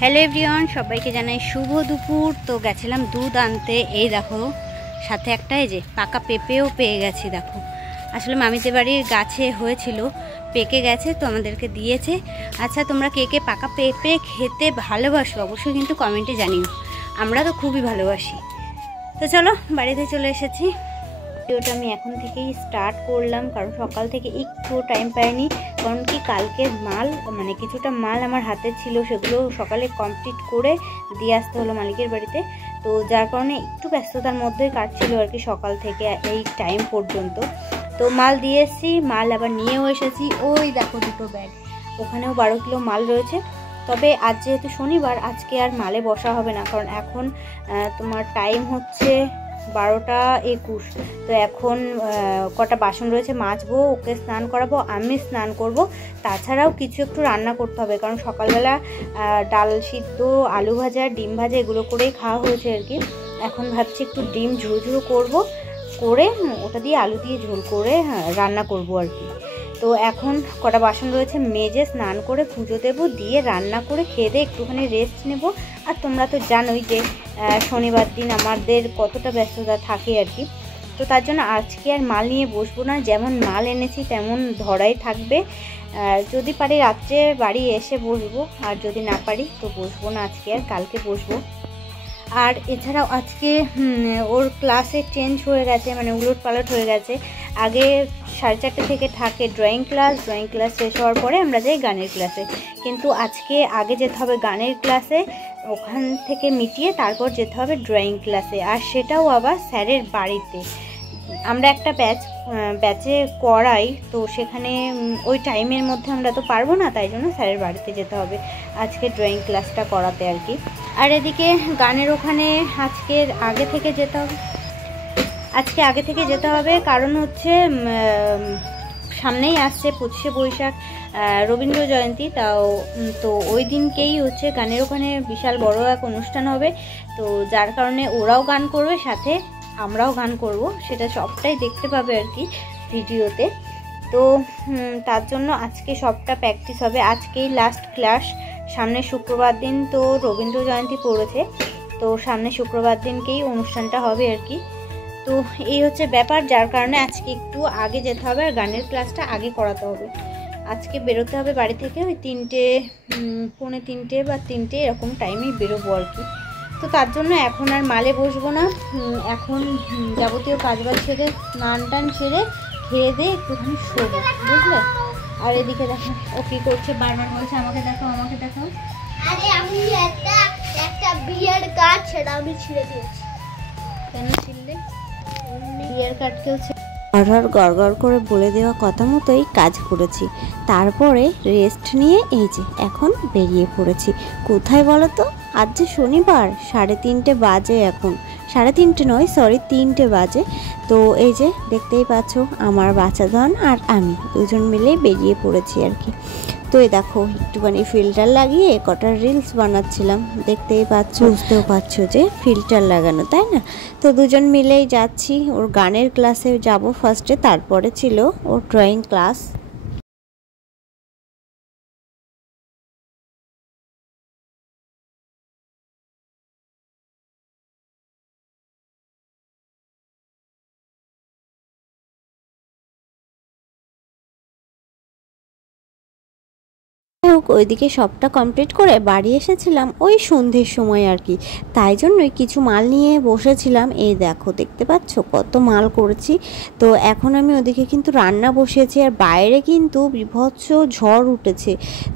Hello everyone, সবাইকে জানাই শুভ দুপুর। তো গেছিলাম দুধ আনতে। এই দেখো সাথে একটা এই যে পাকা পেঁপেও পেয়ে গেছি। দেখো আসলে মামিদের বাড়ির গাছে হয়েছিল, পেকে গেছে, তো আমাদেরকে দিয়েছে। আচ্ছা, তোমরা কে কে পাকা পেঁপে খেতে ভালোবাসো অবশ্যই কিন্তু কমেন্টে জানিও। আমরা তো খুবই ভালোবাসি। তো চলো বাড়িতে চলে এসেছি। ভিডিওটা আমি এখন থেকেই স্টার্ট করলাম, কারণ সকাল থেকে একটু টাইম পাইনি। কারণ কি কালকের মাল মানে কিছুটা মাল আমার হাতে ছিল, সেগুলো সকালে কমপ্লিট করে দিয়ে আসতে হলো মালিকের বাড়িতে। তো যার কারণে একটু ব্যস্ততার মধ্যেই কাটছিল আর কি সকাল থেকে এই টাইম পর্যন্ত। তো মাল দিয়ে এসেছি, মাল আবার নিয়েও এসেছি। ওই দেখো দুটো ব্যাগ, ওখানেও 12 কিলো মাল রয়েছে। তবে আজ যেহেতু শনিবার, আজকে আর মালে বসা হবে না, কারণ এখন তোমার টাইম হচ্ছে 12টা 21। তো এখন কটা বাসন রয়েছে, মাজবো, ওকে স্নান করাবো, আমি স্নান করব। তাছাড়াও কিছু একটু রান্না করতে হবে, কারণ সকালবেলা ডাল সিদ্ধ, আলু ভাজা, ডিম ভাজা এগুলো করেই খাওয়া হয়েছে আর কি। এখন ভাবছি একটু ডিম ঝুরঝুরো করবো, করে ওটা দিয়ে আলু দিয়ে ঝোল করে রান্না করব আর কি। তো এখন কটা বাসন রয়েছে, মেজে স্নান করে পুজো দেবো, দিয়ে রান্না করে খেয়ে দিয়ে একটুখানি রেস্ট নেব। আর তোমরা তো জানোই যে শনিবার দিন আমাদের কতটা ব্যস্ততা থাকে আর কি। তো তার জন্য আজকে আর মাল নিয়ে বসবো না, যেমন মাল এনেছি তেমন ধরাই থাকবে। যদি পারি রাত্রে বাড়ি এসে বসবো, আর যদি না পারি তো বসবো না আজকে, আর কালকে বসবো। আর এছাড়াও আজকে ওর ক্লাসে চেঞ্জ হয়ে গেছে, মানে উলট পালট হয়ে গেছে। আগে 4:30 থেকে থাকে ড্রয়িং ক্লাস শেষ হওয়ার পরে আমরা যাই গানের ক্লাসে। কিন্তু আজকে আগে যেতে হবে গানের ক্লাসে, ওখান থেকে মিটিয়ে তারপর যেতে হবে ড্রয়িং ক্লাসে, আর সেটাও আবার স্যারের বাড়িতে। আমরা একটা ব্যাচে করাই, তো সেখানে ওই টাইমের মধ্যে আমরা তো পারবো না, তাই জন্য স্যারের বাড়িতে যেতে হবে আজকে ড্রয়িং ক্লাসটা করাতে আর কি। আর এদিকে গানের ওখানে আজকে আগে থেকে যেতে হবে, কারণ হচ্ছে সামনেই আসছে 25শে বৈশাখ, রবীন্দ্র জয়ন্তী। তো ওই দিনকেই হচ্ছে গানের ওখানে বিশাল বড় এক অনুষ্ঠান হবে। তো যার কারণে ওরাও গান করবে, সাথে আমরাও গান করব, সেটা সবটাই দেখতে পাবে আর কি ভিডিওতে। তো তার জন্য আজকে সবটা প্র্যাকটিস হবে। আজকেই লাস্ট ক্লাস, সামনে শুক্রবার দিন তো রবীন্দ্র জয়ন্তী পড়েছে, তো সামনে শুক্রবার দিনকেই অনুষ্ঠানটা হবে আর কি। তো এই হচ্ছে ব্যাপার, যার কারণে আজকে একটু আগে যেতে হবে, আর গানের ক্লাসটা আগে করাতে হবে। আজকে বেরোতে হবে বাড়ি থেকে ওই 3টে, পৌনে 3টে বা 3টে এরকম টাইমেই বেরোবো আর কি। তো তার জন্য এখন আর মালে বসবো না, এখন যাবতীয় কাজবাজ ছেড়ে স্নান টান সেরে খেয়ে দিয়ে একটুখানি শোবো, বুঝলে। আর এদিকে দেখো ও কি করছে, বারবার বলছে আমাকে দেখাও আমাকে দেখাও। আরে আমি একটা বিয়ার কাট সেটা আমি ছিঁড়ে দিয়েছি। কেন ছিঁড়লে? বিয়ার কাটকেও আর গড়গড় করে বলে দেওয়া কথা মতোই কাজ করেছি। তারপরে রেস্ট নিয়ে এই যে এখন বেরিয়ে পড়েছি। কোথায় বলো তো? আজ যে শনিবার, 3:30 বাজে এখন। 3:30 নয়, সরি 3টে বাজে। তো এই যে দেখতেই পাচ্ছ আমার বাচ্চাধন আর আমি দুজন মিলে বেরিয়ে পড়েছি আর কি। তো এই দেখো একটুখানি ফিল্টার লাগিয়ে কটা রিলস বানাচ্ছিলাম, দেখতেই পাচ্ছ, বুঝতেও পারছো যে ফিল্টার লাগানো, তাই না? তো দুজন মিলেই যাচ্ছি। ওর গানের ক্লাসে যাব ফার্স্টে, তারপরে ছিল ওর ড্রয়িং ক্লাস। ওইদিকে সবটা কমপ্লিট করে বাড়ি এসেছিলাম ওই সন্ধ্যের সময় আর কি, তাই জন্যই কিছু মাল নিয়ে বসেছিলাম। এই দেখো দেখতে পাচ্ছ কত মাল করেছি। তো এখন আমি ওদিকে কিন্তু রান্না বসিয়েছি, আর বাইরে কিন্তু বিভৎস ঝড় উঠেছে,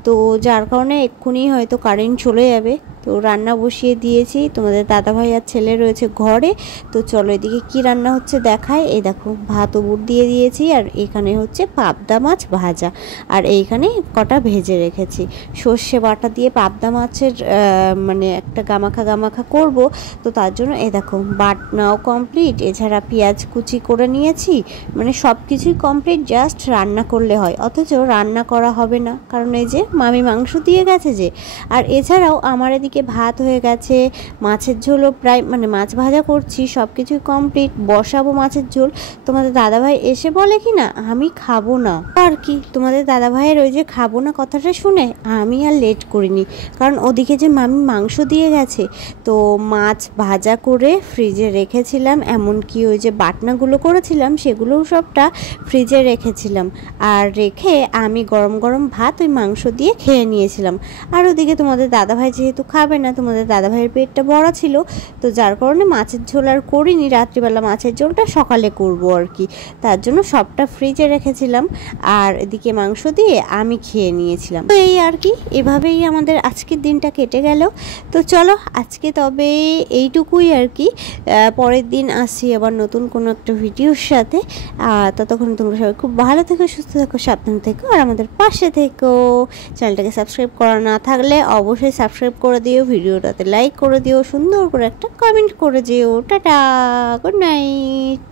তো যার কারণে এক্ষুনি হয়তো কারেন্ট চলে যাবে। তো রান্না বসিয়ে দিয়েছি, তোমাদের দাদাভাই আর ছেলে রয়েছে ঘরে। তো চলো এদিকে কি রান্না হচ্ছে দেখায়। এই দেখো ভাত উবুর দিয়ে দিয়েছি, আর এখানে হচ্ছে পাবদা মাছ ভাজা, আর এইখানে কটা ভেজে রেখেছি। সর্ষে বাটা দিয়ে পাবদা মাছের মানে একটা গামাখা করব। তো তার জন্য এই দেখো বাটনাও কমপ্লিট, এছাড়া পেঁয়াজ কুচি করে নিয়েছি, মানে সব কিছুই কমপ্লিট, জাস্ট রান্না করলে হয়। অথচ রান্না করা হবে না, কারণ এই যে মামি মাংস দিয়ে গেছে যে। আর এছাড়াও আমার এদিকে এদিকে ভাত হয়ে গেছে, মাছের ঝোলও প্রায় মানে মাছ ভাজা করছি, সব কিছুই কমপ্লিট, বসাবো মাছের ঝোল। তোমাদের দাদাভাই এসে বলে কি না আমি খাবো না, আর কি তোমাদের দাদাভাইয়ের ওই যে খাবো না কথাটা শুনে আমি আর লেট করিনি, কারণ ওদিকে যে মামি মাংস দিয়ে গেছে, তো মাছ ভাজা করে ফ্রিজে রেখেছিলাম, এমনকি ওই যে বাটনাগুলো করেছিলাম সেগুলোও সবটা ফ্রিজে রেখেছিলাম, আর রেখে আমি গরম গরম ভাত ওই মাংস দিয়ে খেয়ে নিয়েছিলাম। আর ওদিকে তোমাদের দাদাভাই যেহেতু খাবে না, তোমাদের দাদাভাইয়ের পেটটা ভরা ছিল, তো যার কারণে মাছের ঝোল আর করিনি, রাত্রিবেলা মাছের ঝোলটা সকালে করব আর কি, তার জন্য সবটা ফ্রিজে রেখেছিলাম, আর এদিকে মাংস দিয়ে আমি খেয়ে নিয়েছিলাম। তো এই আর কি, এভাবেই আমাদের আজকের দিনটা কেটে গেল। তো চলো আজকে তবে এইটুকুই আর কি, পরের দিন আসি আবার নতুন কোনো একটা ভিডিওর সাথে। ততক্ষণ তোমরা সবাই খুব ভালো থেকো, সুস্থ থেকো, সাবধান থেকো, আর আমাদের পাশে থেকো। চ্যানেলটাকে সাবস্ক্রাইব করা না থাকলে অবশ্যই সাবস্ক্রাইব করে দিও, ভিডিওটাতে লাইক করে দিও, সুন্দর করে একটা কমেন্ট করে দিও। Tata, good night.